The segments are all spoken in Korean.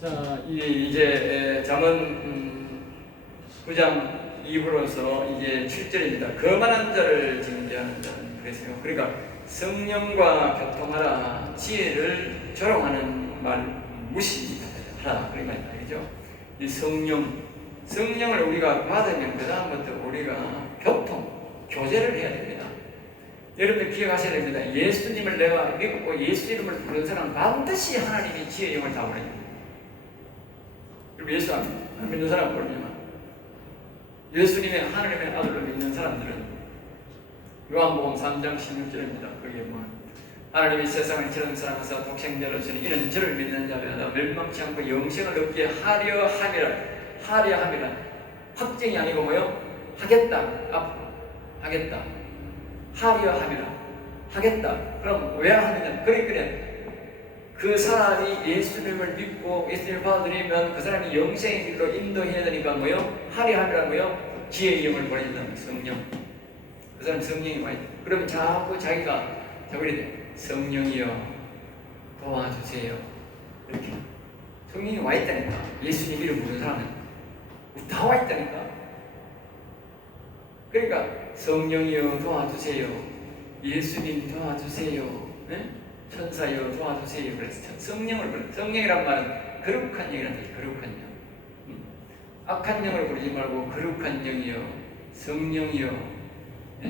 자, 이제 잠언 9장 2부로서 이제 7절입니다. 거만한 자를 징계하는 자는 그랬어요. 그러니까 성령과 교통하라, 지혜를 조롱하는 말 무시하라. 그러니까 말이죠. 이 성령을 우리가 받으면 그 다음부터 우리가 교제를 해야 됩니다. 여러분들 기억하셔야 됩니다. 예수님을 내가 믿고 예수 이름을 부르는 사람은 반드시 하나님이 지혜의 영을 다 보내요. 그리고 예수 안 믿는 사람은 모르지만 예수님의 하나님의 아들을 믿는 사람들은 요한복음 3장 16절입니다. 그게 하나님이 세상을 저런 사랑하사 독생자를 주니 이는 저를 믿는 자마다 멸망치 않고 영생을 얻게 하려 함이라. 확증이 아니고 뭐요? 하겠다. 앞으로 하겠다. 하려 함이라. 하겠다. 그럼 왜 하느냐? 그래. 그 사람이 예수님을 믿고 예수님을 받아들이면 그 사람이 영생의 길로 인도해야 되니까 뭐요? 하려 함이라고요? 지혜의 영을 보내준다는 성령. 그 사람 성령이 와야 돼. 그러면 자꾸 자기가 이래 성령이여 도와주세요. 이렇게 성령이 와 있다니까. 예수님 이름 부르는 사람은 다 와 있다니까. 그러니까 성령이여 도와주세요. 예수님 도와주세요. 네? 천사여 도와주세요. 그래서 성령을 부르는. 성령이란 말은 거룩한 영이란 뜻이에요. 거룩한 영. 악한 영을 부르지 말고 거룩한 영이여, 성령이여,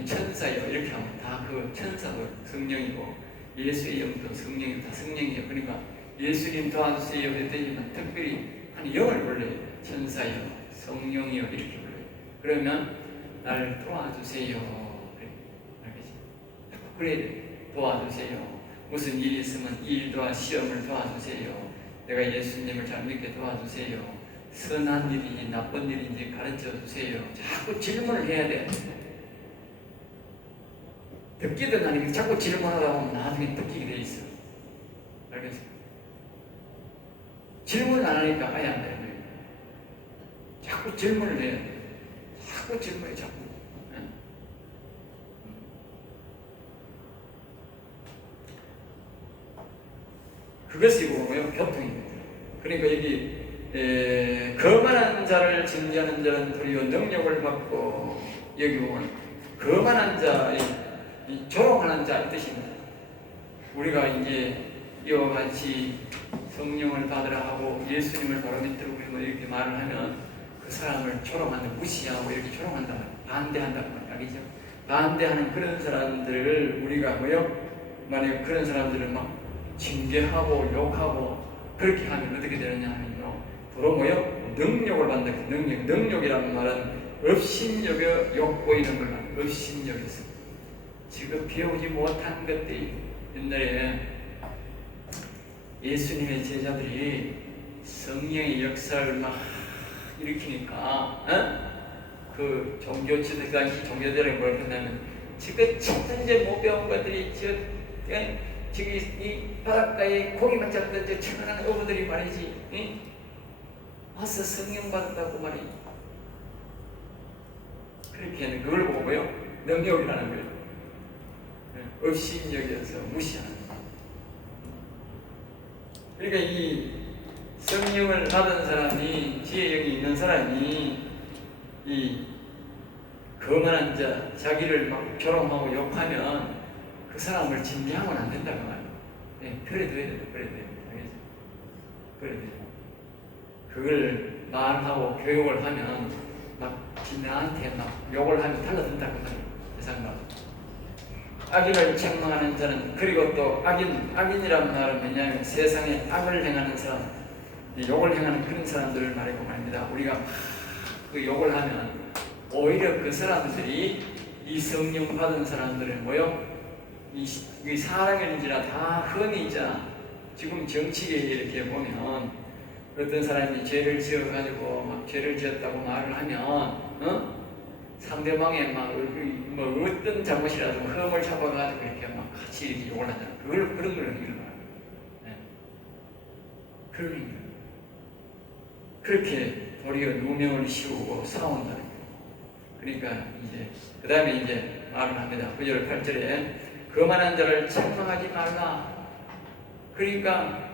천사여 이렇게 하면 다 그 천사도 성령이고 예수의 영도 성령이고 다 성령이에요. 그러니까 예수님 도와주세요 그랬더니만 특별히 한 영을 불러요. 천사여, 성령이여 이렇게 불러요. 그러면 날 도와주세요. 알겠지? 그래 도와주세요. 무슨 일이 있으면 이 일과 시험을 도와주세요. 내가 예수님을 잘 믿게 도와주세요. 선한 일인지 나쁜 일인지 가르쳐 주세요. 자꾸 질문을 해야 돼. 듣기든 아니면 자꾸 질문하다 보면 나중에 듣기게 돼 있어. 알겠어요? 질문을 안 하니까 아예 안 되는 거예요. 자꾸 질문을 해야 돼. 자꾸 질문해, 자꾸. 그것이 뭐예요? 교통입니다. 그러니까 여기 거만한 자를 징계하는 자는 도리어 능력을 받고, 여기 보면 거만한 자, 이 조롱하는 자 이 뜻입니다. 우리가 이제 이와 같이 성령을 받으라 하고 예수님을 바로 믿도록 이렇게 말을 하면 그 사람을 조롱한다, 무시하고 이렇게 조롱한다, 반대한다는 말이죠. 알겠죠? 반대하는 그런 사람들을 우리가 만약 그런 사람들을 막 징계하고 욕하고 그렇게 하면 어떻게 되느냐 하면요, 도로 능력을 받는다. 능력이라는 말은 업신여겨 욕보이는 걸 업신여겨서 지금 배우지 못한 것들이. 옛날에 예수님의 제자들이 성령의 역사를 막 일으키니까 그 종교 지도자가 종교들을 뭘 했냐면 지금 천재 못 배운 것들이 저기 이 바닷가에 고기만 잡던 저 천안한 어부들이 말이지, 와서 성령 받았다고 말이. 그렇게 하는 그걸 보고 능력이라는 거예요. 업신여겨서 무시하는. 그러니까 이 성령을 받은 사람이, 지혜영이 있는 사람이 이 거만한 자, 자기를 막 조롱하고 욕하면 그 사람을 징계하면 안 된다고 말이에요. 네, 그래도 해야 돼. 알겠죠? 그래도 그걸 말하고 교육을 하면 막 나한테 막 욕을 하면 달라든다고 말이에요. 세상과 악인을 책망하는 자는, 그리고 또 악인이란 말은 뭐냐면 세상에 악을 행하는 사람, 욕을 행하는 그런 사람들을 말하고 말입니다. 우리가 그 욕을 하면 오히려 그 사람들이 이 성령 받은 사람들을 이 사람인지라 다 흠이자. 지금 정치계에 이렇게 보면 어떤 사람이 죄를 지어가지고 막 죄를 지었다고 말을 하면 상대방의 막 어떤 잘못이라도 흠을 잡아가지고 이렇게 막 같이 이렇게 욕을 하잖아. 그런 걸 말해요. 그런 의미로 그렇게 도리어 누명을 씌우고 싸운다는 거예요. 그러니까 이제 그 다음에 이제 말을 합니다. 9절 8절에 거만한 자를 책망하지 말라. 그러니까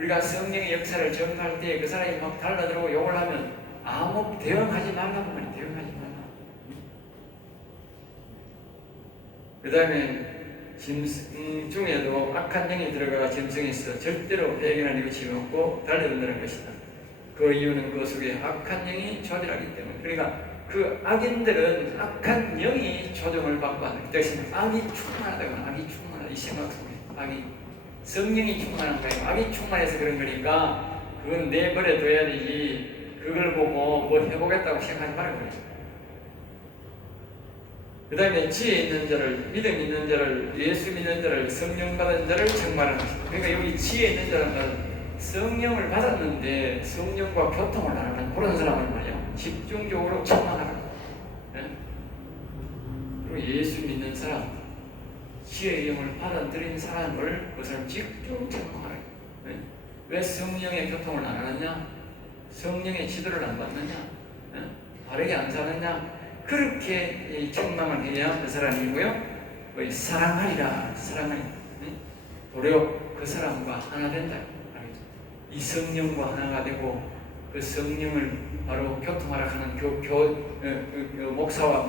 우리가 성령의 역사를 전할 때 그 사람이 막 달라들고 욕을 하면 아무 대응하지 말라고 말이야. 대응하지 말라. 그 다음에 짐승 중에도 악한 영이 들어가 짐승에 있어 절대로 회개나 뉘우침이 없고 달려든다는 것이다. 그 이유는 그 속에 악한 영이 조절하기 때문에. 그러니까 그 악인들은 악한 영이 조종을 받고 하는 그 대신 악이 충만하다고. 악이 충만하다. 이 생각 속에 악이 성령이 충만한 거예요. 악이 충만해서 그런 거니까 그건 내버려 둬야 되지. 그걸 보고 뭐 해보겠다고 생각하지 말아요. 그 다음에 지혜 있는 자를, 믿음 있는 자를, 예수 믿는 자를, 성령 받은 자를 책망하는 것입니다. 그러니까 여기 지혜 있는 자는 성령을 받았는데 성령과 교통을 하는 그런 사람을 말이야. 집중적으로 책망하는 거예요. 네? 그리고 예수 믿는 사람, 지혜의 영을 받아들인 사람을 그 사람 집중 책망하는 거예요. 네? 왜 성령의 교통을 안 하느냐? 성령의 지도를 안 받느냐? 네? 바르게 안 사느냐? 그렇게 책망을 해야 그 사람이고요. 사랑하리라. 사랑하리라. 도리어 그 사람과 하나 된다. 이 성령과 하나가 되고 그 성령을 바로 교통하라 하는 그 목사와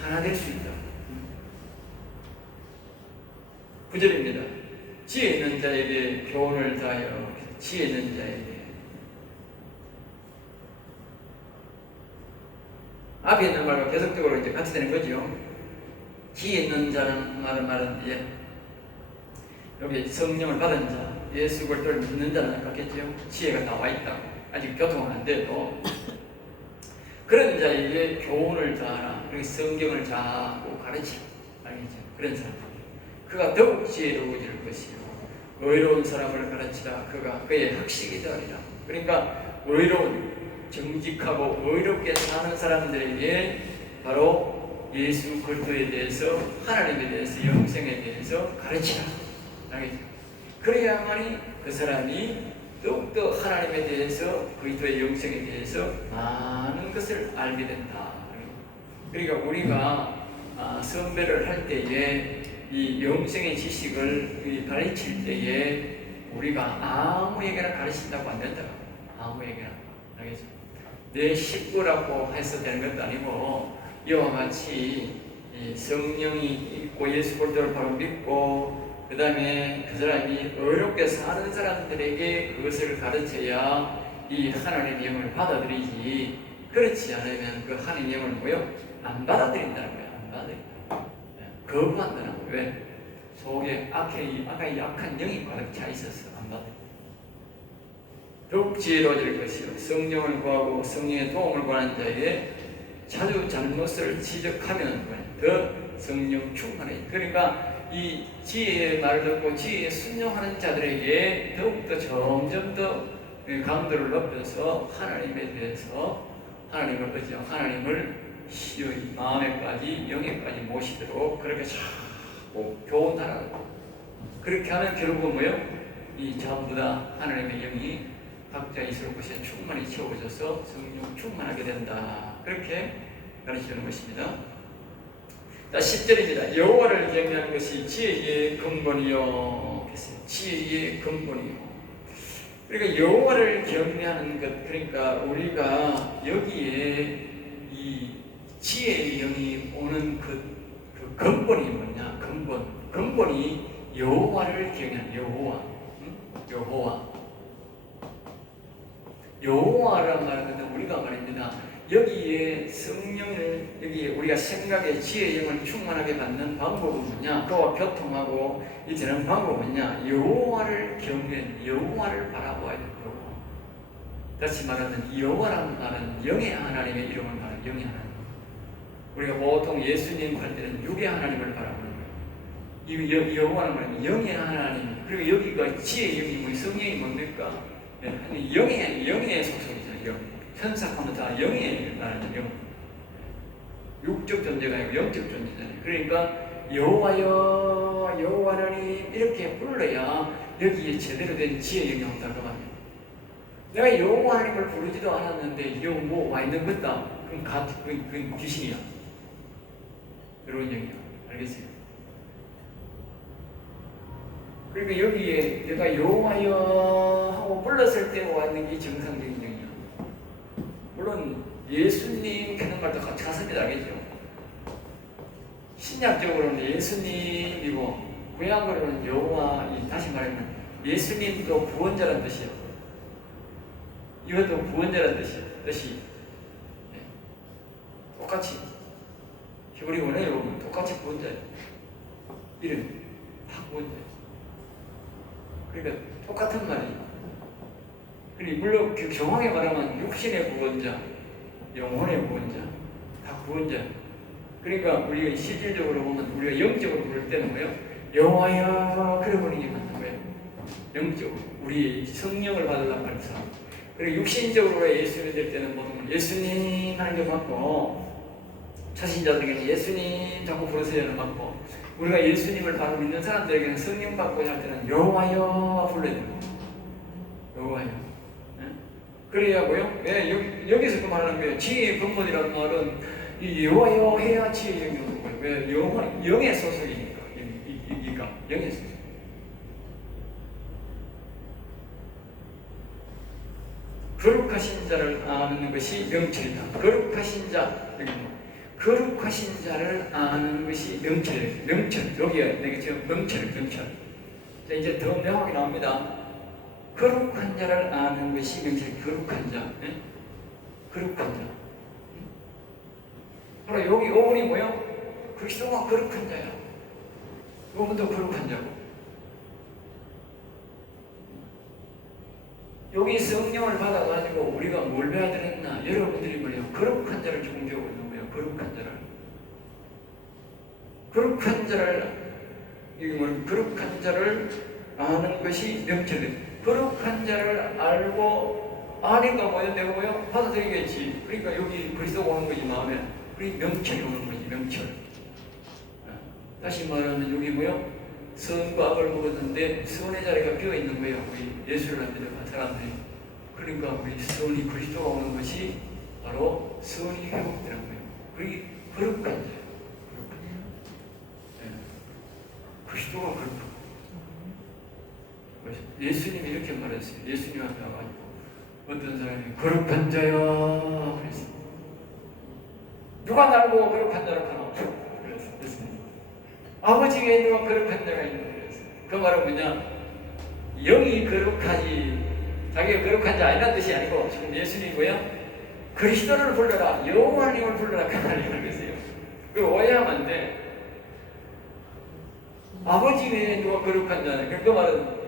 하나 될 수 있다. 9절입니다. 지혜 있는 자에게 교훈을 다하여. 지혜 있는 자에게 앞에 있는 말과 계속적으로 이제 같이 되는 거죠. 지혜 있는 자는 말은 이제 여기 성령을 받은 자, 예수 그리스도를 믿는 자는 아까겠죠. 지혜가 나와 있다고. 아직 교통은 안 돼도 그런 자에게 교훈을 다하라. 그리고 성경을 자고 가르치라. 알겠죠? 그런 사람. 그가 더욱 지혜로워질 것이요. 의로운 사람을 가르치라. 그가 그의 학식이 되리라. 그러니까 의로운 정직하고 의롭게 사는 사람들에게 바로 예수 그리스도에 대해서, 하나님에 대해서, 영생에 대해서 가르치라. 알겠죠? 그래야만이 그 사람이 더욱더 하나님에 대해서, 그리스도의 영생에 대해서 많은 것을 알게 된다. 그러니까 우리가 선배를 할 때에 이 영생의 지식을 가르칠 때에 우리가 아무에게나 가르친다고 안 된다. 아무에게나. 알겠죠? 내 식구라고 해서 되는 것도 아니고 이와 같이 성령이 있고 예수 그리스도를 바로 믿고 그 다음에 그 사람이 의롭게 사는 사람들에게 그것을 가르쳐야 이 하나님의 영을 받아들이지. 그렇지 않으면 그 하나님의 영을 안 받아들인다는 거야. 안 받아들인다. 거부한다는 거야. 왜? 속에 악한 영이 가득 차 있어서 안 받아들인다. 더욱 지혜로워질 것이요. 성령을 구하고 성령의 도움을 구하는 자에게 자주 잘못을 지적하면 더 성령 충만해. 그러니까 이 지혜의 말을 듣고 지혜에 순종하는 자들에게 더욱더 점점 더 강도를 높여서 하나님에 대해서 하나님을 시의 마음에까지 영에까지 모시도록 그렇게 자꾸 교훈하라는 거예요. 그렇게 하면 결국은 이 전부 다 하나님의 영이 각자 있을 곳에 충만히 채워져서 성령 충만하게 된다. 그렇게 가르치는 것입니다. 10절입니다. 여호와를 경외하는 것이 지혜의 근본이요. 지혜의 근본이요. 그러니까 여호와를 경외하는 것, 그러니까 우리가 여기에 이 지혜의 영이 오는 그 근본이 뭐냐? 근본이 여호와를 경외하는 여호와란 말은 우리가 말입니다. 여기에 성령을, 여기 우리가 생각의 지혜의 영을 충만하게 받는 방법은 뭐냐? 그와 교통하고 이 되는 방법은 뭐냐? 여호와를 경외하는, 여호와를 바라보아야 될 거고. 다시 말하면 여호와란 말은 영의 하나님의 이름을 말하는 영의 하나님. 우리가 보통 예수님 할 때는 육의 하나님을 바라보는 거예요. 이 여호와는 말하면 영의 하나님. 그리고 여기가 지혜의 영이 성령이 뭡니까? 영의 속성이잖아요. 영. 현상하면 다 영의 나라는 영. 육적 존재가 아니고 영적 존재잖아요. 그러니까 여호와여, 여호와 하나님 이렇게 불러야 여기에 제대로 된 지혜의 영이 온다고 합니다. 내가 여호와 하나님을 부르지도 않았는데 여기 와 있는 것다. 그건 귀신이야. 여러분 영이야. 알겠어요? 그러니까 여기에 내가 여호와여 하고 불렀을 때 왔는 게 정상적인 영이야. 물론 예수님 하는 말도 같이 가슴이 알겠죠. 신약적으로는 예수님이고 구약으로는 여호와, 다시 말하면 예수님도 구원자라는 뜻이에요. 이것도 구원자라는 뜻이 네. 똑같이 히브리 원어에 보면 똑같이 구원자예요. 이름 다 구원자예요. 그러니까 똑같은 말이에요. 그리고 물론 정확히 말하면 육신의 구원자, 영혼의 구원자, 다 구원자. 그러니까 우리가 실질적으로 보면 우리가 영적으로 부를 때는 뭐예요? 여호와여 그래 보는 게 맞는 거예요. 영적으로 우리 성령을 받으려고 하는 사람. 그리고 육신적으로 예수님 될 때는 보면 예수님 하는 게 맞고, 자신자들에게는 예수님 자꾸 부르세요는 맞고, 우리가 예수님을 바로 믿는 사람들에게는 성령 받고자 할 때는 여호와여 불러야 됩니다. 여호와여. 네? 그래야 뭐요? 네, 여기서 그 말하는 거예요. 지혜의 근본이라는 말은 이 여호와여 해야 지혜의 영이 오는 거예요. 왜? 영의 소속이니까. 이가 영의 소속. 거룩하신 자를 아는 것이 명철이다. 거룩하신 자, 여기 거룩하신 자를 아는 것이 명철이에요. 명철. 여기가 내가 지금 명철. 자, 이제 더 명확히 나옵니다. 거룩한 자를 아는 것이 명철. 거룩한 자. 네? 거룩한 자. 바로 여기 5번이 뭐예요? 그리스도가 거룩한 자야. 5번도 거룩한 자고. 여기 성령을 받아가지고 우리가 뭘 배워야 되겠나? 여러분들이 뭐예요? 거룩한 자를 존경하고 있는 거예요. 거룩한 자를. 거룩한 자를, 이게 뭐예요? 거룩한 자를 아는 것이 명철이에요. 거룩한 자를 알고, 아니까 뭐예요? 내가 뭐예요? 받아들이겠지. 그러니까 여기 그리스도가 오는 거지, 마음에. 우리 명철이 오는 거지, 명철. 다시 말하면 여기 뭐예요? 선과 악을 먹었는데 선의 자리가 비어 있는 거예요. 우리 예수를 안 믿어간 사람들이. 그러니까 우리 선이 그리스도가 오는 것이 바로 선이 회복되는 거예요. 그게 거룩한 자예요. 네. 그리스도가 거룩한. 예수님이 이렇게 말했어요. 예수님한테 와가지고 어떤 사람이 거룩한 자야 그랬어요. 누가 날 보고 거룩한 자라고 하나? 그랬어요. 아버지 외에 누가 거룩한 자가 있는 거예요. 그 말은 뭐냐? 영이 거룩하지 자기가 거룩한 자 아니라는 뜻이 아니고, 지금 예수님이 뭐야? 그리스도를 불러라, 여호와님을 불러라, 그 말을 했어요. 그 오해하면 안 돼. 아버지 외에 누가 거룩한 자냐? 그 말은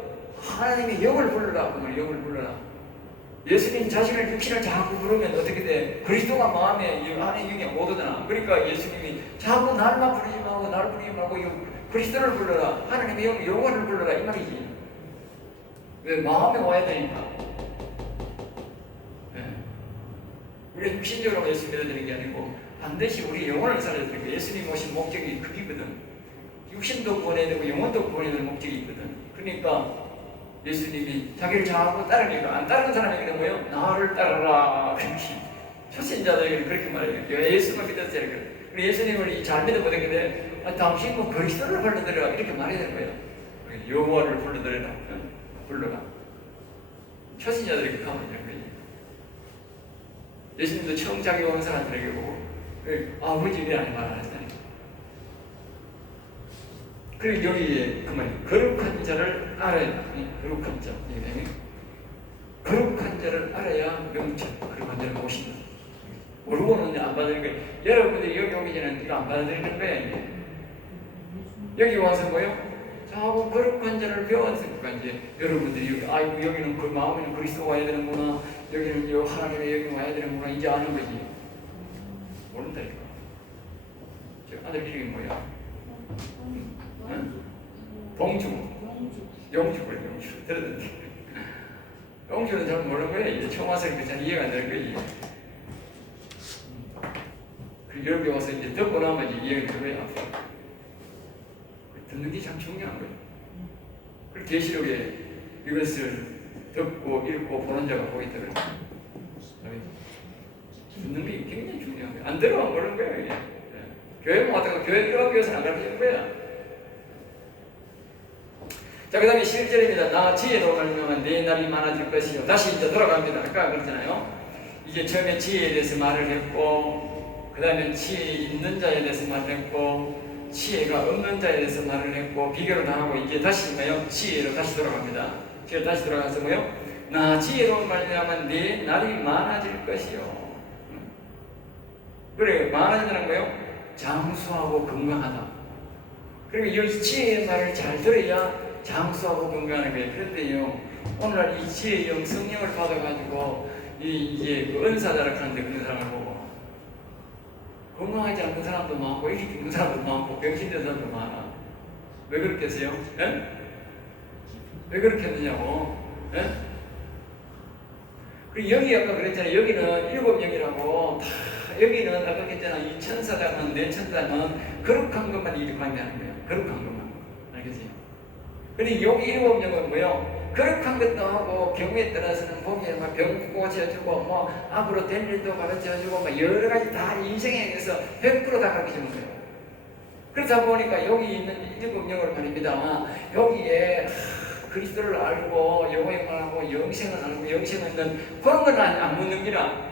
하나님의 영을 불러라, 그 말, 영을 불러라. 예수님 자신을 육신을 자꾸 부르면 어떻게 돼? 그리스도가 마음에 안에 영이 못 오잖아. 그러니까 예수님이 자꾸 나를만 부르지 말고 나를 부르지 말고 그리스도를 불러라, 하나님의 영혼을 불러라 이 말이지. 왜? 마음에 와야 되니까. 네. 우리가 육신적으로 예수 믿어야 되는 게 아니고 반드시 우리 영혼을 살아야 되는 거야. 예수님 오신 목적이 그기거든. 육신도 구원해야 되고 영혼도 구원해야 되는 목적이 있거든. 그러니까 예수님이 자기를 자꾸 따르니까 안 따르는 사람에게는 뭐예요? 나를 따르라. 초신자들에게는 그렇게 말해요. 예수만 믿었어야 돼. 그리고 예수님을 잘 믿어 보겠는데 당신 뭐 그리스도를 불러들여라 이렇게 말해야 되는 거예요. 여호와를 불러들여라. 불러라. 초신자들에게 그렇게 하면 되는 거예요. 예수님도 처음 자기 온 사람들에게 보고 아버지 왜 안 말하는 그리고 여기에 그 말이 거룩한 자를 알아야 거룩한 자. 거룩한 자를 알아야 명철. 거룩한 자를 모신다. 모르고는 안 받는 거예요. 여러분들이 여기 오기 전에 이거 안 받아들이는 거예요. 여기 와서 뭐요? 자꾸 거룩한 자를 배웠으니까 이제 여러분들이 여기 아이고 여기는 그 마음에는 그리스도가 와야 되는구나. 여기는 요 하나님의 영이 와야 되는구나. 이제 아는 거지. 모른다니까. 저 아들 이름이 뭐야? 봉주. 영주 그래, 영주. 들었는데. 영주는 잘 모르는 거야. 이제 처음 와서 잘 이해가 안 되는 거지. 그리고 여기 와서 이제 듣고 나면 이제 이해가 되는 거야. 듣는 게 참 중요한 거예요. 그리고 계시록에 이것을 듣고 읽고 보는 자가 보기 때문에 듣는 게 굉장히 중요한 거예요. 안 들어만 모르는 거예요. 이게. 교회 왔다가 교회 들어가기 위해서는 안 가르치는 거야. 자, 그 다음에 11절입니다. 나 지혜로 말미암아 내 날이 많아질 것이요. 다시 이제 돌아갑니다. 아까 그랬잖아요. 이제 처음에 지혜에 대해서 말을 했고, 그 다음에 지혜 있는 자에 대해서 말을 했고, 지혜가 없는 자에 대해서 말을 했고, 비교를 당하고, 이제 다시 뭐요? 지혜로 다시 돌아갑니다. 지혜로 다시 돌아가서 뭐요? 나 지혜로 말미암아 내 날이 많아질 것이요. 그래, 많아진다는 거요? 장수하고 건강하다. 그리고 이 지혜의 말을 잘 들어야 장수하고 건강하는 거예요. 그런데요, 오늘날 이 지혜의 영 성령을 받아가지고 이제 그 은사자를 하는데 그런 사람을 보고 건강하지 않은 사람도 많고 일이 죽는 사람도 많고 병신된 사람도 많아. 왜 그렇게 했어요? 예? 왜 그렇게 했느냐고? 예? 그리고 여기 아까 그랬잖아요. 여기는 일곱 영이라고 다 여기는 아까 그랬잖아. 이 천사장은 내 천사는 거룩한 것만 이렇게 관계하는 거예요. 거룩한 것만. 알겠어요? 근데 여기 일곱 영은 뭐요? 거룩한 것도 하고 경우에 따라서는 보기에 막 병 고쳐주고 뭐 앞으로 될 일도 가르쳐주고 뭐 여러 가지 다 인생에 대해서 100%다 가르쳐주는 거예요. 그러다 보니까 여기 있는 일곱 영을 말입니다. 여기에 그리스도를 알고 여호와의 말하고 영생을 알고 영생을 있는 그런 건 안 묻는 기라.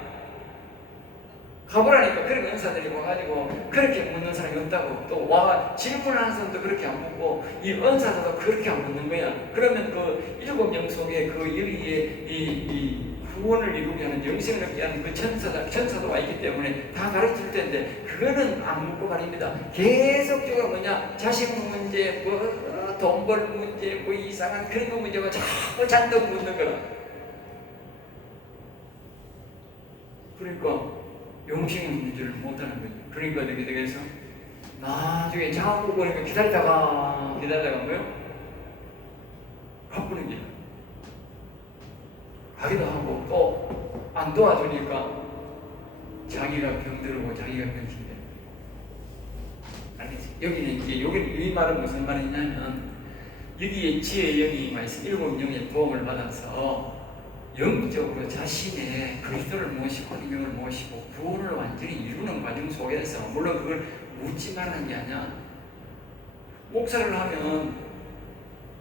가보라니까. 그런 은사들이 와가지고 그렇게 묻는 사람이 없다고. 또 와 질문하는 사람도 그렇게 안 묻고 이 은사도 그렇게 안 묻는 거야. 그러면 그 일곱 영 속에 그 여기에 이 구원을 이루게 하는 영생을 얻게 하는 그 천사도 와 있기 때문에 다 가르칠 텐데 그거는 안 묻고 말입니다. 계속적으로 뭐냐 자식 문제 뭐 돈 벌 문제 뭐 이상한 그런 거 문제가 자꾸 잔뜩 묻는 거라. 그러니까 영생의 문제를 못하는 거죠. 그러니까 어떻게 되겠어? 나중에 자꾸 보니까 기다리다가 뭐요? 바꾸는 길 하기도 하고 또 안 도와주니까 자기가 병들고 자기가 병신돼. 알겠지? 여기는 이 말은 무슨 말이냐면 여기에 지혜의 영이 많이 일곱 영의 도움을 받아서 영적으로 자신의 그리스도를 모시고 하나님을 모시고 구원을 완전히 이루는 과정 속에서 물론 그걸 묻지 말라는 게 아니야. 목사를 하면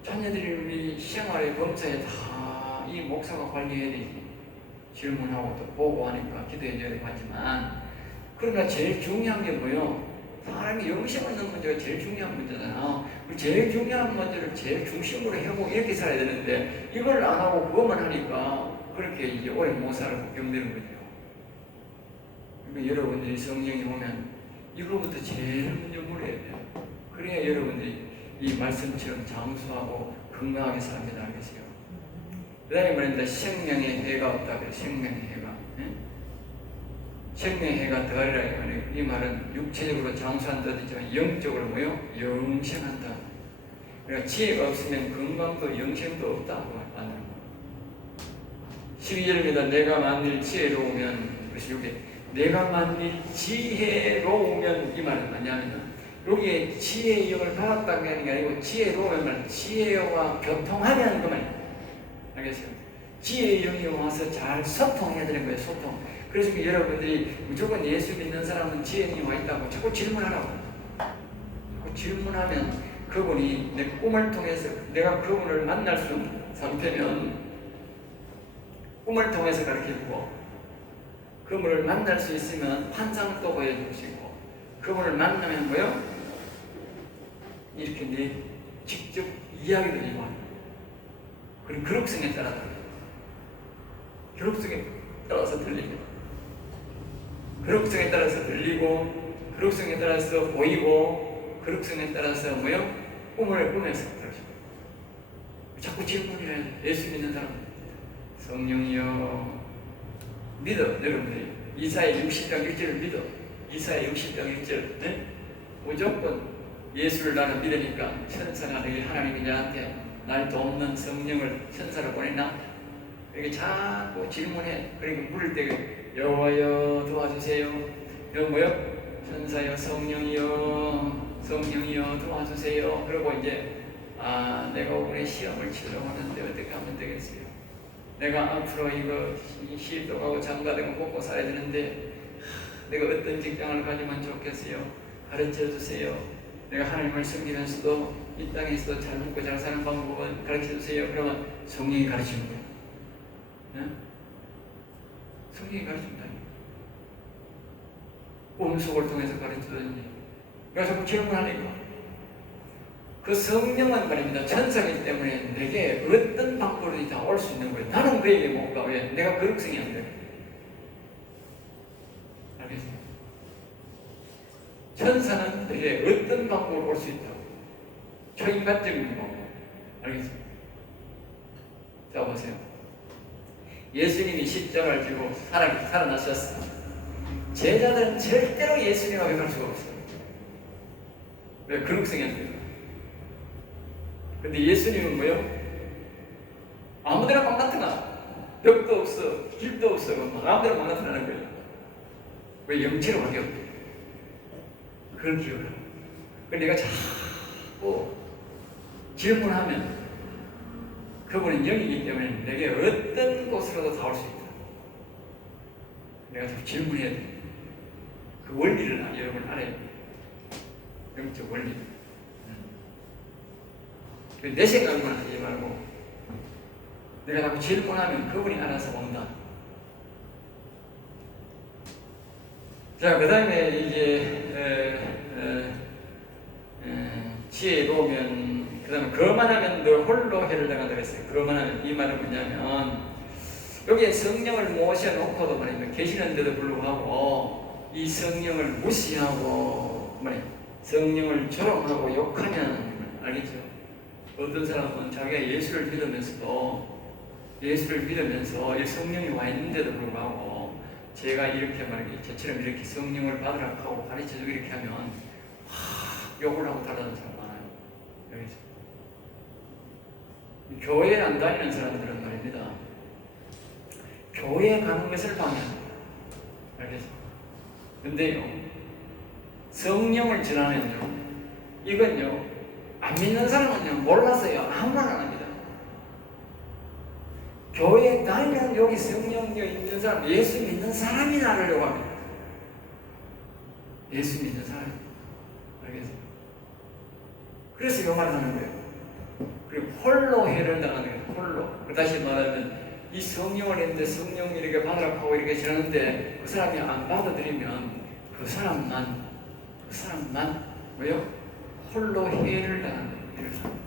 자녀들이 생활의 범사에 다 이 목사가 관리해야 되지. 질문하고 또 보고 하니까 기도해줘야 되고 하지만 그러나 제일 중요한 게 뭐예요? 사람이 영생 얻는 문제가 제일 중요한 문제잖아. 제일 중요한 문제를 제일 중심으로 하고 이렇게 살아야 되는데 이걸 안 하고 그것만 하니까 그렇게 이제 오래 못 살고 병드는 거죠. 그러니까 여러분들이 성경에 보면 이거부터 제일 먼저 물어야 돼요. 그래야 여러분들이 이 말씀처럼 장수하고 건강하게 삽니다. 알겠어요? 그 다음에 말입니다. 생명의 해가 없다. 그래요. 생명의 해가. 예? 생명의 해가 더하리라. 이 말은 육체적으로 장수한다 뜻이지만 영적으로 뭐요? 영생한다. 그러니까 지혜가 없으면 건강도 영생도 없다고 말하는 거예요. 12절입니다. 내가 만일 지혜로우면, 그래서 여기 내가 만일 지혜로우면 이 말은 뭐냐면 여기에 지혜의 영을 받았다는 게 아니고 지혜로우면 지혜와 교통하면 그 말이에요. 알겠어요? 지혜의 영이 와서 잘 소통해야 되는 거예요. 소통. 그래서 여러분들이 무조건 예수 믿는 사람은 지혜의 영이 와 있다고 자꾸 질문하라고. 자꾸 질문하면 그분이 내 꿈을 통해서 내가 그분을 만날 수 있는 상태면 꿈을 통해서 가르치고 그분을 만날 수 있으면 환상을 또 보여주시고 그분을 만나면 뭐요? 이렇게 내 직접 이야기를 해요. 그리고 그룹성에 따라 들려요. 그룹성에 따라서 들리죠. 그룹성에 따라서 들리고 그룹성에 따라서 보이고 그룹성에 따라서 뭐요? 꿈을 꾸면서 들으시고 자꾸 질문을 예수 믿는 사람 성령이여 믿어. 여러분들이 이사야 60장 1절을 믿어. 이사야 60장 1절 네? 무조건 예수를 나는 믿으니까 천사가 너희 하나님이 나한테 날 돕는 성령을 천사를 보냈나? 이렇게 자꾸 질문해. 그리고 물을 때 여호와여 도와주세요. 이거 뭐요? 천사여 성령이여 도와주세요. 그리고 이제 내가 오늘 시험을 치려고 하는데 어떻게 하면 되겠어요? 내가 앞으로 이거 시집도 가고 장가되고 먹고 살아야 되는데 내가 어떤 직장을 가지면 좋겠어요? 가르쳐 주세요. 내가 하나님을 섬기면서도 이 땅에서 잘 먹고 잘 사는 방법은 가르쳐 주세요. 그러면 성령이 가르치는 거예요. 네? 성령이 가르친다. 음속을 통해서 가르치더니 내가 자꾸 질문하니까 그 성령은 말입니다. 천사이기 때문에 내게 어떤 방법으로 다 올 수 있는 거예요. 나는 그에게 못 가. 왜? 내가 거룩성이 안 돼. 알겠어요? 천사는 내게 어떤 방법으로 올 수 있다고. 초인간적인 방법. 알겠어요? 자, 보세요. 예수님이 십자가를 지고 살아나셨어. 제자들은 절대로 예수님하고 갈 수가 없어요. 왜? 거룩성이 안 돼요. 근데 예수님은 뭐요? 아무데나 막 나타나. 벽도 없어, 길도 없어. 아무데나 막 나타나는 거예요. 왜? 영체로 가게 없대. 그런 기억을 하고. 내가 자꾸 질문하면 그분은 영이기 때문에 내게 어떤 곳으로도 다 올 수 있다. 내가 자꾸 질문해야 돼. 그 원리를 여러분 알아야 돼. 영적 원리. 내 생각만 하지 말고 내가 자꾸 질문하면 그분이 알아서 온다. 자, 그 다음에 이제 지혜에 보면 그 다음에 그만 하면 너 홀로 해를 당한다 그랬어요. 그만 하면 이 말은 뭐냐면 여기에 성령을 모셔놓고도 말입니다. 계시는데도 불구하고 이 성령을 무시하고 성령을 조롱하고 욕하면 알겠죠? 어떤 사람은 자기가 예수를 믿으면서도 이 성령이 와 있는데도 불구하고 제가 이렇게 말하기 저처럼 이렇게 성령을 받으라 하고 가르쳐주고 이렇게 하면 욕을 하고 달라는 사람 많아요. 여기서 교회 안 다니는 사람들은 말입니다. 교회에 가는 것을 방해합니다. 알겠죠? 근데요, 성령을 전하면요, 이건요, 안 믿는 사람은요, 몰라서요, 아무 말 안 합니다. 교회에 다니는 여기 성령이 있는 사람, 예수 믿는 사람이 나르려고 합니다. 예수 믿는 사람. 알겠어요? 그래서 이 말을 하는 거예요. 그리고 홀로 해를 당하는 거예요. 홀로. 다시 말하면 이 성령을 했는데 성령이 이렇게 받으라고 하고 이렇게 전하는데 그 사람이 안 받아들이면 그 사람만 뭐요? 홀로 해를 당하는 거예요.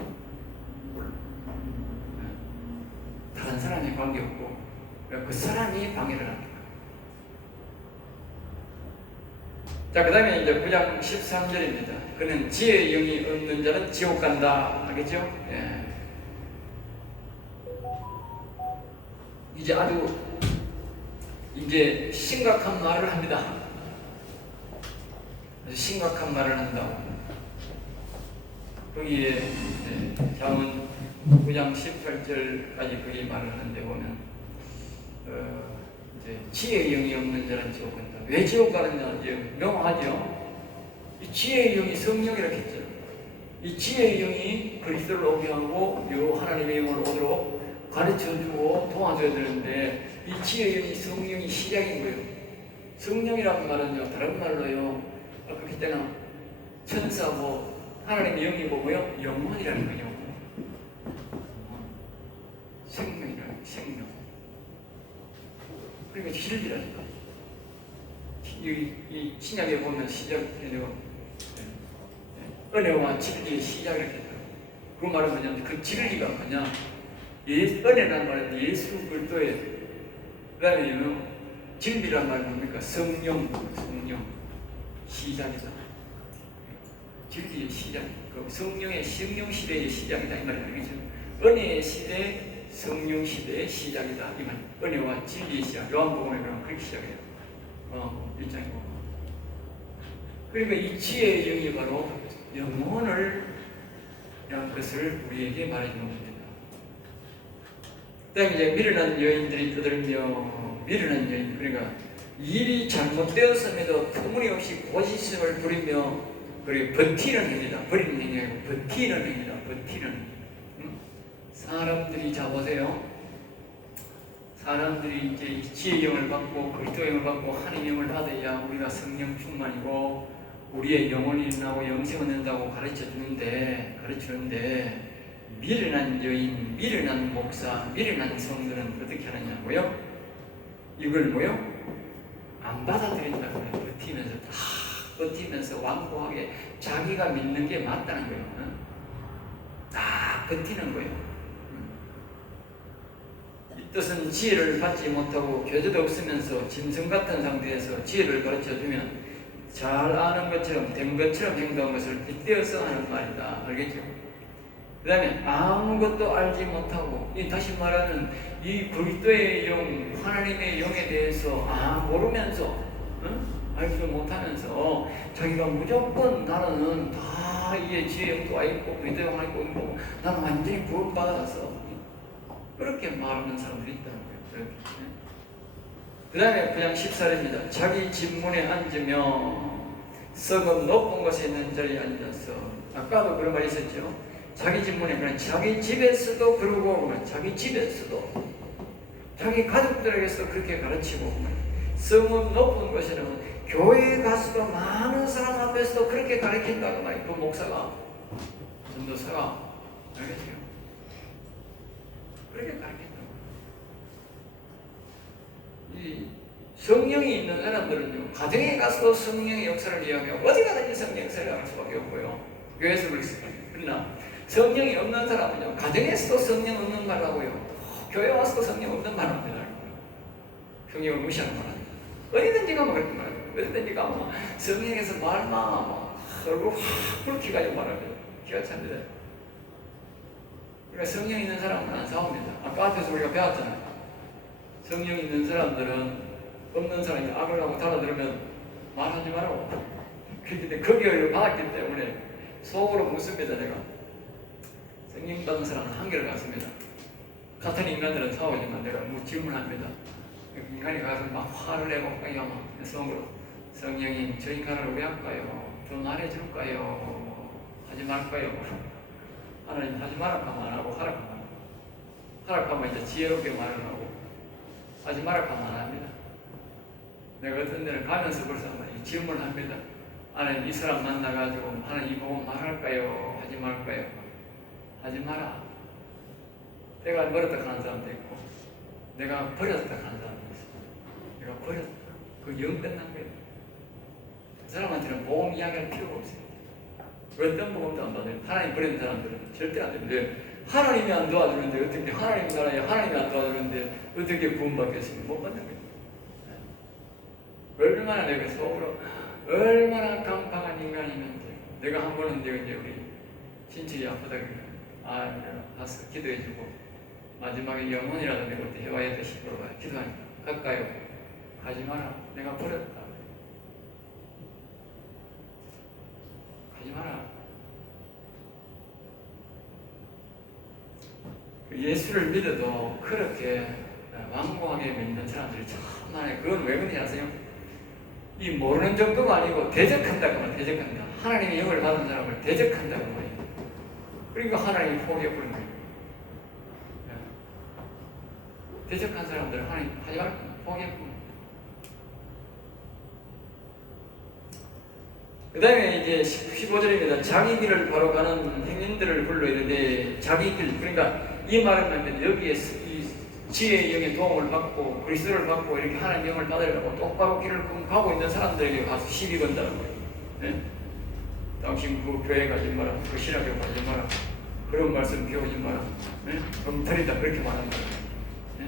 다른 사람이 관계없고 그 사람이 방해를 합니다. 자, 그 다음에 이제 9장 13절입니다. 그는 지혜의 영이 없는 자는 지옥 간다. 알겠죠? 예. 이제 아주 심각한 말을 합니다. 아주 심각한 말을 한다고. 거기에 잠언 9장 18절까지 거기 말을 하는데 보면 이제 지혜의 영이 없는 자는 지옥 간다. 왜 지옥 가느냐? 이제 명하죠. 이 지혜의 영이 성령이라고 했죠. 이 지혜의 영이 그리스도를 오게 하고 요 하나님의 영을 오도록 가르쳐주고 도와줘야 되는데 이 지혜의 영이 성령이 시작인 거예요. 성령이라는 말은요, 다른 말로요, 아까 그때나 천사고 하나님의 영이고 뭐요? 영혼이라는 거예요. 생명이라는 생명. 그러니까 진리라니까. 이 신약에 보면 시작해요. 은혜와 진리의 시작을 했다. 그 말은 뭐냐면 그 진리가 뭐냐? 은혜라는 말은 예수 그리스도의, 그 다음에 진리란 말은 뭡니까? 성령 시작이다. 진리의 시작. 그 성령의 성령 시대의 시작이다 이 말이 아니죠. 은혜의 시대, 성령 시대의 시작이다 이 말. 은혜와 진리의 시작. 요한복음에 그러면 그렇게 시작해요. 1장에 보면. 그러니까 이 지혜의 영이 바로 영혼을 이런 것을 우리에게 말해주는 겁니다. 그 다음에 이제 미련한 여인들이 떠들며, 미련한 여인, 그러니까 일이 잘못되었음에도 터무니없이 고지심을 부리며, 그리고 버티는 행위다. 버리는 행위 아니고 버티는 행위다. 버티는. 사람들이 잡으세요. 사람들이 이제 지혜의 영을 받고 그리스도의 영을 받고 하나님의 영을 받아야 우리가 성령 충만이고 우리의 영혼이 일어나고 영생을 얻는다고 가르치는데 미련한 여인, 미련한 목사, 미련한 성도는 어떻게 하느냐고요? 이걸 뭐요? 안 받아들인다고 해요. 버티면서 완고하게 자기가 믿는 게 맞다는 거예요. 다 버티는 거예요. 이 뜻은 지혜를 받지 못하고 교제도 없으면서 짐승 같은 상태에서 지혜를 가르쳐주면 잘 아는 것처럼 된 것처럼 행동한 것을 빗대어서 하는 말이다. 알겠죠? 그 다음에 아무것도 알지 못하고, 다시 말하는 이 그리스도의 영, 하나님의 영에 대해서 모르면서, 알지 못하면서 자기가 무조건 나는 다 이게 지혜 영도가 있고 그리스도 영 있고 나는 완전히 구원받아서 그렇게 말하는 사람들이 있다는 거예요. 그 다음에 그냥 14절입니다. 자기 집문에 앉으며 썩은 높은 곳에 있는 자리에 앉아서, 아까도 그런 말이 있었죠. 자기 집문에, 그냥 자기 집에서도 그러고 자기 집에서도 자기 가족들에게서 그렇게 가르치고, 썩은 높은 곳에는 교회에 가서도 많은 사람 앞에서도 그렇게 가르친다고 말이에요. 그 목사가, 전도사가. 알겠죠? 그렇게 가르친다고. 이 성령이 있는 사람들은요, 가정에 가서도 성령의 역사를 이야기하고 어디 가든지 성령의 역사를 할 수밖에 없고요. 교회에서 그렇습니다. 그러나 성령이 없는 사람은요, 가정에서도 성령 없는 말 하고요, 교회 와서도 성령 없는 말 합니다. 성령을 무시하는 말 합니다. 어디든지 가면 그렇게 말합니다. 어디든지 가면 성령에서 말만 얼굴 확 붉히가지고 말합니다. 기가 찹니다. 그러니까 성령 있는 사람은 안 싸웁니다. 아까 앞에서 우리가 배웠잖아요. 성령 있는 사람들은 없는 사람이 악을 하고 달아들으면 말하지 말라고. 그런데 그 교육을 받았기 때문에 속으로 묻습니다. 내가 성령 받은 사람은 한결 같습니다. 같은 인간들은 싸우지만 내가 질문합니다. 인간이 가서 막 화를 내고 막 속으로, 성령님 저 인간을 왜 할까요? 좀 말해줄까요? 하지 말까요? 하나님 하지 말라고 하면 안 하고 하라고 하면, 하라고 하면 이제 지혜롭게 말을 하고, 하지 말라고 하면 안 합니다. 내가 어떤 데는 가면서 벌써 질문을 합니다. 하나님 이 사람 만나가지고 하나님 이 보고 말할까요? 하지 말까요? 하지 마라. 내가 버렸다 하는 사람도 있고 내가 버렸다 하는 사람도 있어. 내가 버렸다. 그 영 끝난 거예요. 그 사람한테는 보험 이야기할 필요가 없어요. 어떤 보험도 안 받아요. 하나님 버리는 사람들은 절대 안 되는데, 하나님이 안 도와주는데 어떻게, 하나님 나라에 하나님이 안 도와주는데 어떻게 구원받겠습니까? 못 받는 거예요. 얼마나 내가 속으로 얼마나 깜빡한 인간이면 내가 한 번은 이제 우리 친척이 아프다 그러면 내가 가서 기도해주고 마지막에 영혼이라도 내가 어떻게 해와야 돼 싶어 기도하니까 갈까요? 가지 마라. 내가 버렸다. 가지 마라. 예수를 믿어도 그렇게 완고하게 믿는 사람들이 참 많아요. 그건 왜 그런지 아세요? 이 모르는 정도가 아니고 대적한다고 하면 대적한다. 하나님의 영을 받은 사람을 대적한다고 말이에요. 그러니까 하나님이 포기해버린 거예요. 대적한 사람들 하나님 하지 말고 포기해버린 그 다음에 이제 15절입니다. 자기 길을 바로 가는 행인들을 불러야 되는데, 자기 길, 그러니까 이 말은 하면 여기에 이 지혜의 영의 도움을 받고 그리스도를 받고 이렇게 하나님의 영을 받으려고 똑바로 길을 가고 있는 사람들에게 가서 시비 건다는 거예요. 네? 당신 그 교회 가지 마라, 그 신학교 가지 마라, 그런 말씀 배우지 마라, 네? 엉터리다 그렇게 말한다. 네?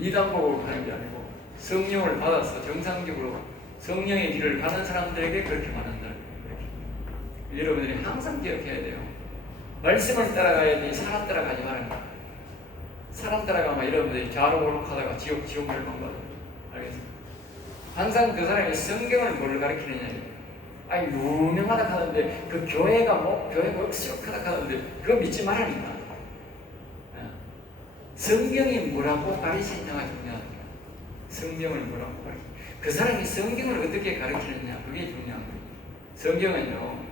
이단복으로 가는 게 아니고 성령을 받아서 정상적으로 성령의 길을 가는 사람들에게 그렇게 말한다. 여러분들이 항상 기억해야 돼요. 말씀을 따라가야지 사람 따라가지 말아요. 사람 따라가면 여러분들이 좌로우락하다가 지옥 멸망 받아요. 알겠습니까? 항상 그 사람이 성경을 뭘 가르치느냐. 유명하다 하는데 그 교회가 억수력하다 하는데 그거 믿지 말라니까. 성경이 뭐라고 가르치느냐가 중요하다. 성경을 뭐라고 가르치느냐. 그 사람이 성경을 어떻게 가르치느냐. 그게 중요한 거예요. 성경은요,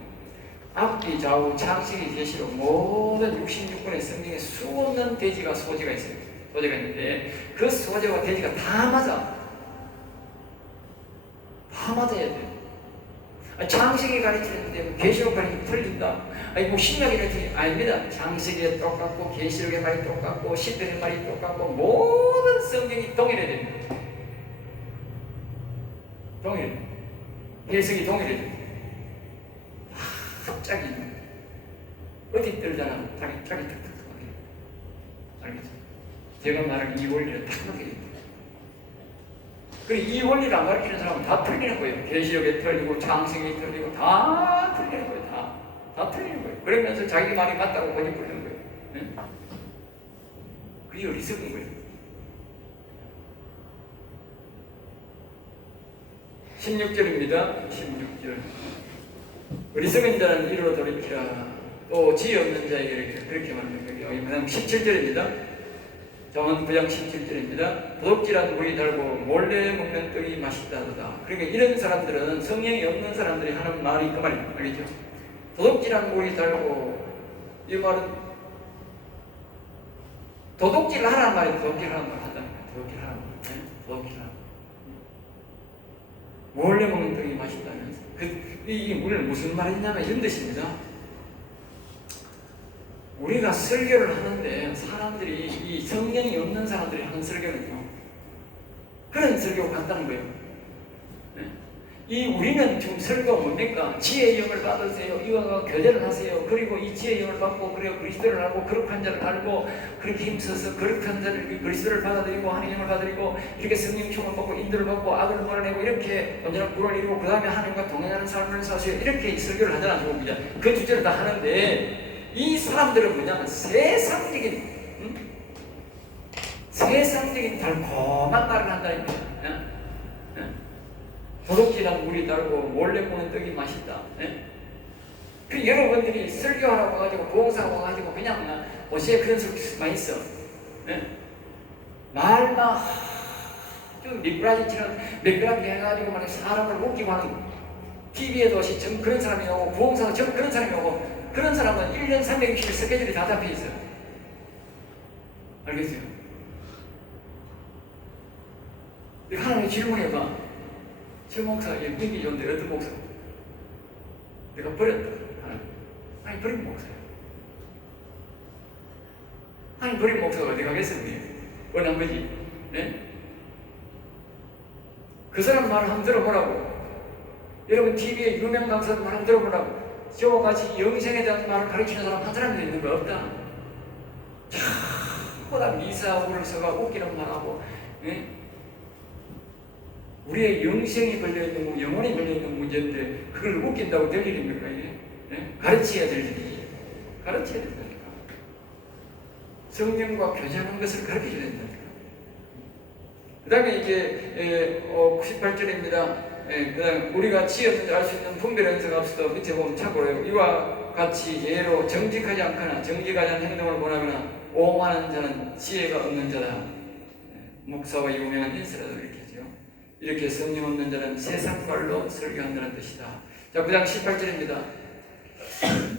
앞뒤 좌우 창세기 계시록 모든 66권의 성경에 수없는 대지가 소재가 있어요. 소재가 있는데 그 소재와 대지가 다 맞아. 받아야 돼요. 창세기 가르치는데 계시록 가르치면 틀린다. 아니 뭐 신약이 가르치는 아닙니다. 창세기에 똑같고 계시록의 말이 똑같고 시편의 말이 똑같고 모든 성경이 동일해야 됩니다. 동일해. 해석이 동일해. 갑자기 어디 떨잖아. 자기 탁탁탁하게. 알겠죠? 제가 말하는 이 원리를 딱 그렇게 됩니다. 그리고 이 원리를 안 가르치는 사람은 다 틀리는 거예요. 계시록에 틀리고 창세기에 틀리고 다 틀리는 거예요. 다 틀리는 거예요. 그러면서 자기 말이 맞다고 고집 부리는 거예요. 네? 그게 어리석은 거예요. 16절입니다. 16절. 어리석은 자는 이리로 돌이키라. 또 지혜 없는 자에게 그렇게 말합니다. 그다음 17절입니다. 잠언 9장 17절입니다. 도둑질한 물이 달고 몰래 먹는 떡이 맛있다더다. 그러니까 이런 사람들은 성령이 없는 사람들이 하는 말이 그 말이에요. 알겠죠? 도둑질한 물이 달고, 이 말은 도둑질 하라는 말이 도둑질하는 말 한다니까. 도둑질하는 말. 네? 도둑질하는 말. 몰래 먹는 떡이 맛있다면서. 이 물은 무슨 말이냐면 이런 뜻입니다. 우리가 설교를 하는데 사람들이 이 성령이 없는 사람들이 하는 설교는요, 그런 설교가 같다는 거예요. 네? 이 우리는 지금 설교가 뭡니까? 지혜의 영을 받으세요. 이와 교제를 하세요. 그리고 이 지혜의 영을 받고 그리고 그리스도를 알고 거룩한 자를 알고 그렇게 힘써서 거룩한 자를 그리스도를 받아들이고 하나님의 영을 받아들이고 이렇게 성령 충만 받고 인도를 받고 악을 몰아내고 이렇게 언제나 불을 이루고 그 다음에 하나님과 동행하는 삶을 사세요. 이렇게 설교를 하잖아요. 그 주제를 다 하는데 이 사람들은 뭐냐면 세상적인 달콤한 말을 한다는 거예요. 도둑질한 물이 달고 몰래 보는 떡이 맛있다. 그 여러분들이 설교하라고 와가지고 보험사하고 와가지고 그냥 옷에 그런 소리 많이 있어. 말만 좀 미꾸라지처럼 매끄럽게 해가지고 막 사람을 웃기고 하는 TV에도 전 그런 사람이 오고 보험사도 전 그런 사람이 오고 그런 사람은 1년 360일 스케줄이 다 잡혀 있어요. 알겠어요? 하나님 질문해봐. 저 목사, 민기 좋은데 어떤 목사? 내가 버렸다. 아니, 버린 목사야. 아니, 버린 목사가 어디 가겠습니까? 원한 거지. 네? 그 사람 말 한번 들어보라고. 여러분, TV에 유명 강사들 말 한번 들어보라고. 저와 같이 영생에 대한 말을 가르치는 사람 한 사람도 있는 거 없다. 전부 다 미사오를 써가 웃기는 말하고, 예? 우리의 영생이 걸려있는 거, 영혼이 걸려있는 문제인데 그걸 웃긴다고 될 일입니까? 예? 가르쳐야 될 일이지. 가르쳐야 된다니까. 성령과 교제하는 것을 가르쳐야 된다니까. 그 다음에 이제 98절입니다. 그다음 우리가 지혜를 알 수 있는 분별의 은사가 없어도 밑에 보면 참고로 이와 같이 예로 정직하지 않거나 정직하지 않은 행동을 원하거나 오만한 자는 지혜가 없는 자다. 목사와 유명한 인사라도 이렇게 하죠. 이렇게 성령 없는 자는 세상말로 설교한다는 뜻이다. 자, 그 다음 18절입니다.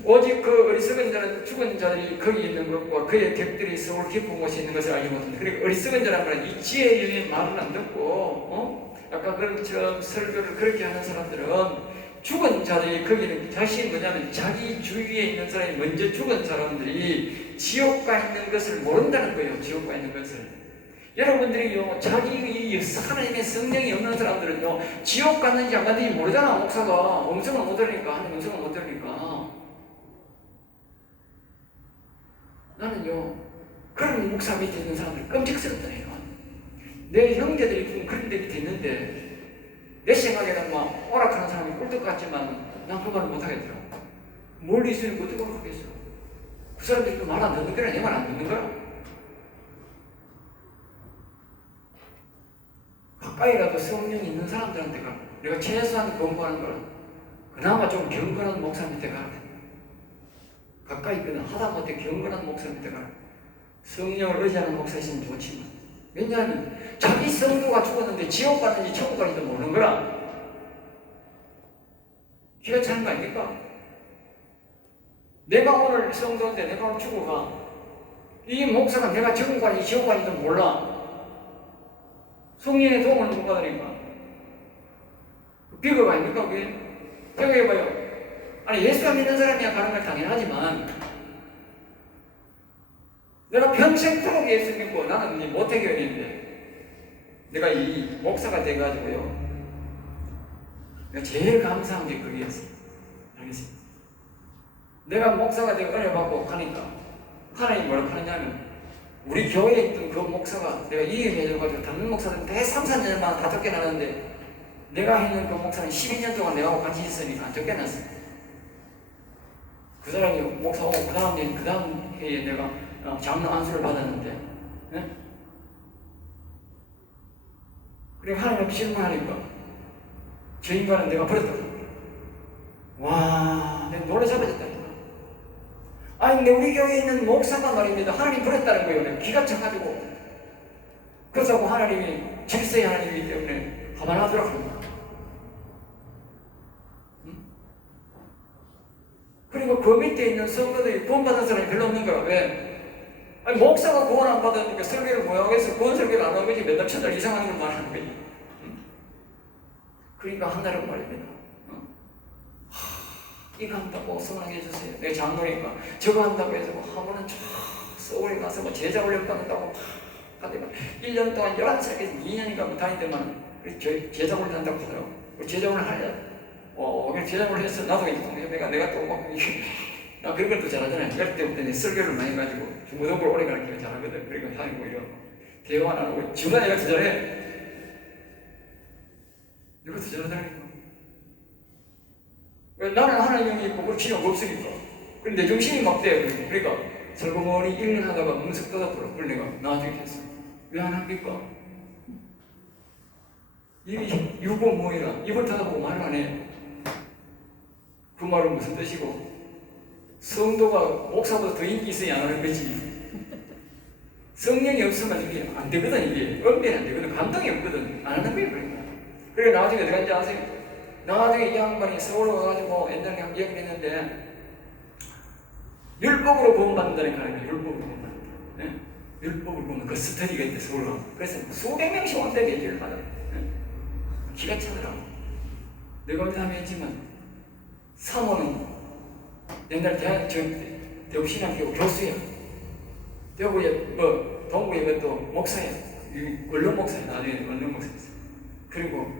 오직 그 어리석은 자는 죽은 자들이 거기 있는 것과 그의 객들이 서울 깊은 곳에 있는 것을 알지 못한다. 그리고 어리석은 자란 말은 이 지혜의 영의 말을 안 듣고 아까 그런처럼 설교를 그렇게 하는 사람들은 죽은 자들이 거기는 자신이 뭐냐면 자기 주위에 있는 사람이 먼저 죽은 사람들이 지옥 가 있는 것을 모른다는 거예요. 지옥 가 있는 것을. 여러분들이요, 자기 하나님의 성령이 없는 사람들은요, 지옥 갔는지 안 갔는지 모르잖아. 목사가 음성을 못 들으니까, 하나님 음성을 못 들으니까. 나는요, 그런 목사 밑에 있는 사람들 끔찍스럽다니까. 내 형제들이 좀 그런 데 밑에 있는데 내 생각에는 막 오락하는 사람이 꿀떡 같지만 난 그 말을 못하겠더라고. 멀리 있으니까 어떻게 오락하겠어. 그 사람들이 그 말 안 듣는 거야? 내 말 안 듣는 거야? 가까이라도 성령이 있는 사람들한테 가. 내가 최소한 공부하는 걸 그나마 좀 경건한 목사 밑에 가라. 가까이 그는 하다못해 경건한 목사 밑에 가라. 성령을 의지하는 목사 있으면 좋지만, 왜냐하면 자기 성도가 죽었는데 지옥 갔는지 천국 갔는지 모르는 거라. 기가 차는 거 아닙니까? 내가 오늘 성도인데 내가 오늘 죽어가. 이 목사가 내가 천국 갔는지 지옥 갔는지 몰라. 성령의 도움을 못 받으니까. 비극 아닙니까 그게? 생각해봐요. 아니 예수가 믿는 사람이야 가는 건 당연하지만 내가 평생토록 예수 믿고 나는 모태교인인데 내가 이 목사가 돼가지고요 내가 제일 감사한 게 그게였어요. 알겠습니다. 내가 목사가 되고 은혜 받고 가니까 하나님이 뭐라고 하느냐면 우리 교회에 있던 그 목사가 내가 이임해줘가지고 다른 목사들은 대 3, 4년만 다 쫓겨나는데 내가 있는 그 목사는 12년 동안 내하고 같이 있으니까 안 쫓겨났어. 그 사람이 목사 오고 그 다음 해에 내가 장로 안수를 받았는데 네? 그리고 하나님 앞에 실망하니까 저 인간은 내가 버렸다고. 와, 내가 놀라 잡아졌다니까. 아니 근데 우리 교회에 있는 목사가 말입니다 하나님 버렸다는 거예요. 기가 차가지고 그래서 하나님이 질서의 하나님이기 때문에 가만하도록 합니다. 그리고 그 밑에 있는 성도들이 구원받은 사람이 별로 없는 거야. 왜? 아니 목사가 구원 안 받으니까 설교를 뭐하고 해서 구원 설교를 안 하는 거지. 맨날 천달 이상한 걸 말하는 거지. 그러니까 한다는 말입니다. 이거 한다고 소원하게 해주세요. 내가 장로니까 저거 한다고 해서 하면은 서울에 가서 제자 훈련 받는다고 하다가 1년 동안 11살에서 2년인가 다니더만 제자 훈련 한다고 하더라고. 제자 훈련 하려 그냥 제자 훈련 해서 나도 이제 내가 또 막 나 그런 것도 잘하잖아요. 어릴 때부터 이제 설교를 많이 해가지고 중고등부를 오래 가르치면 잘하거든. 그리고 하고 이런 대화 안 하고 지금 애가 더 잘해. 이것도 잘하다니까. 나는 하나님이 있고 그 필요가 없으니까. 근데 내 정신이 막 돼. 그러니까 설거머니 1년 하다가 문석 떠났더라고. 그걸 내가 나중에 했어. 왜 안 합니까? 이 유고 뭐이라 입을 닫아보고 말을 안 해. 그 말은 무슨 뜻이고? 성도가 목사보다 더 인기 있어야 안 하는 거지. 성령이 없으면 이게 안 되거든. 이게 은배는 안 되거든. 감동이 없거든. 안 하는 거예요. 그러니까. 그래 나중에 어떻게 하는지 아세요? 나중에 이 양반이 서울 와가지고 옛날에 한 얘기를 했는데 율법으로 구원받는다는 거예요. 율법으로 구원받는다. 네? 율법으로 구원받는 그 스터디가 있대 서울 와. 그래서 수백 명씩 온다고 얘기를 받아. 네? 기가 차더라고. 내가 얼마나 했지만 사모는 옛날 대구신학교 교수야. 대구에 동구에 또 목사야. 원룸 목사야. 나중에 원룸 목사였어. 그리고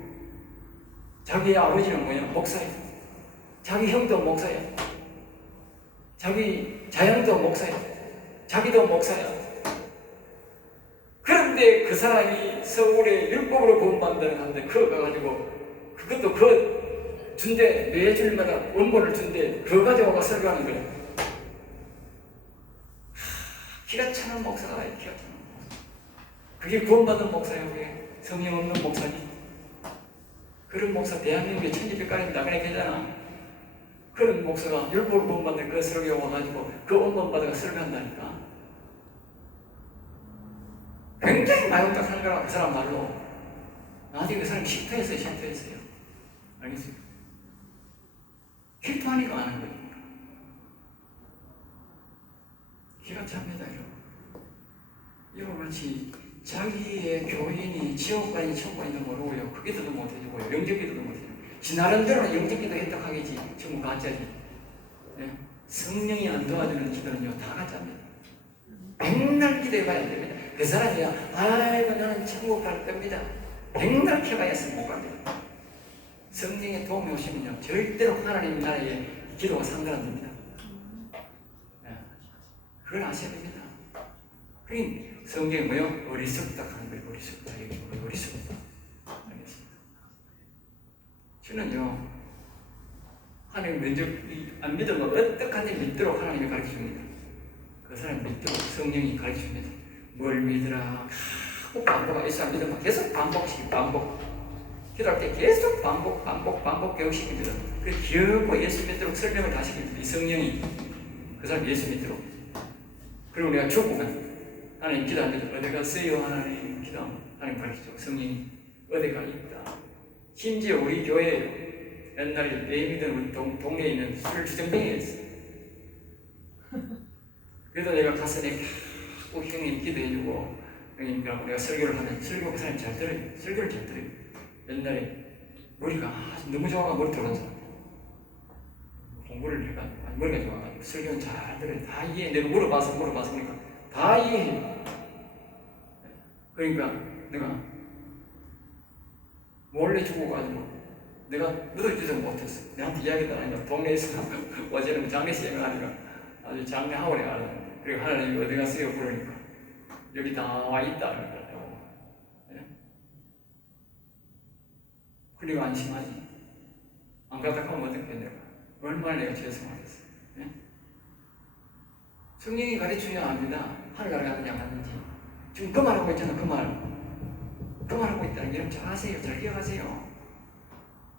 자기 아버지는 뭐냐? 목사야. 자기 형도 목사야. 자기 자형도 목사야. 자기도 목사야. 그런데 그 사람이 서울에 율법으로 구원받는다는데 그거 가가지고 그것도 그 준대 매주일마다 원본을 준대 그거 가지고 설교하는 거야. 기가 차는 목사가 기가 차는 목사. 그게 구원받은 목사야. 그게 성령 없는 목사니. 그런 목사 대한민국에 천지백가입니다. 그래 되잖아. 그런 목사가 율법을 구원받는 그 설교 와가지고 그 원본 받아가 설교한다니까. 굉장히 마용딱하는 거라 그 사람 말로. 나중에 그 사람이 실토했어요. 알겠습니까? 실토하니까 아는 거니까. 기가 찹니다, 여러분. 이와 같이 자기의 교인이 지옥 가니 천국 가니도 모르고요. 그 기도도 못해주고요. 영적 기도도 못해주고. 지 나름대로는 영적 기도 했다 하겠지. 전부 가짜지. 네? 성령이 안 도와주는 기도는요, 다 가짜입니다. 백날 기도해봐야 안 됩니다. 그 사람이야, 아이고, 나는 천국 갈 겁니다. 백날 해봐야 못 갑니다. 성령의 도움이 오시면요, 절대로 하나님 나라의 기도가 상관 안 됩니다. 네. 그걸 아셔야 됩니다. 그러니 성경이 뭐요? 어리석다 하는 거예요. 어리석다. 어리석다. 알겠습니다. 저는요, 하나님 면접 안 믿으면 어떡하든지 믿도록 하나님이 가르쳐 줍니다. 그 사람 믿도록 성령이 가르쳐 줍니다. 뭘 믿으라. 꼭 반복하고 예수 안 믿으면 계속 반복. 기도할 때 계속 반복 교육시킵니다. 그래서 기어고 예수 믿도록 설명을 다 시킵니다. 이 성령이 그 사람 예수 믿도록. 그리고 내가 죽으면 하나님 기도하는데 어디 갔어요? 하나님 기도하면 하나님 가르치죠. 성령이 어디가 있다. 심지어 우리 교회 옛날에 내 믿은 동네에 있는 술 주정뱅이였어. 그래도 내가 가서 내가 꼭 형님 기도해주고 형님이라고 내가 설교를 하면 설교 그 사람이 잘 들어요. 설교를 잘 들어요. 옛날에 머리가 너무 좋아가 머리 들어간 사람. 공부를 해가지고 머리가 좋아가지고 설교는 잘 들어요. 다 이해해. 내가 물어봐서 그러니까 다 이해해. 그러니까 내가 몰래 죽어가지고 내가 묻어주지도 못했어. 내한테 이야기도 안 하니까 동네에서 어제는 장례식 예매하니까 아주 장례 하원에 가는데 그리고 하나님이 어디 갔어요? 부르니까 여기 다 와 있다 그러더라고. 그리고 안심하지. 안 갔다 하면 어떻게 내가 얼마나 내가 죄송하겠어. 예? 성령이 가르쳐야 합니다. 하늘 가는 양 갔는지 지금 그 말하고 있잖아. 그 말하고 있다는 게 여러분 잘 아세요. 잘 기억하세요.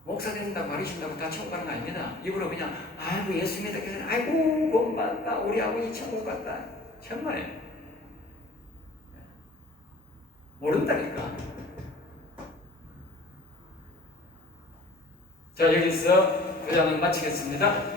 목사 된다고 가르친다고 다 천국 가는 거 아닙니다. 입으로 그냥 아이고 예수 믿었겠어. 아이고 구원받았다. 우리 아버지 천국 갔다. 정말에 모른다니까. 자 여기서 9장은 마치겠습니다.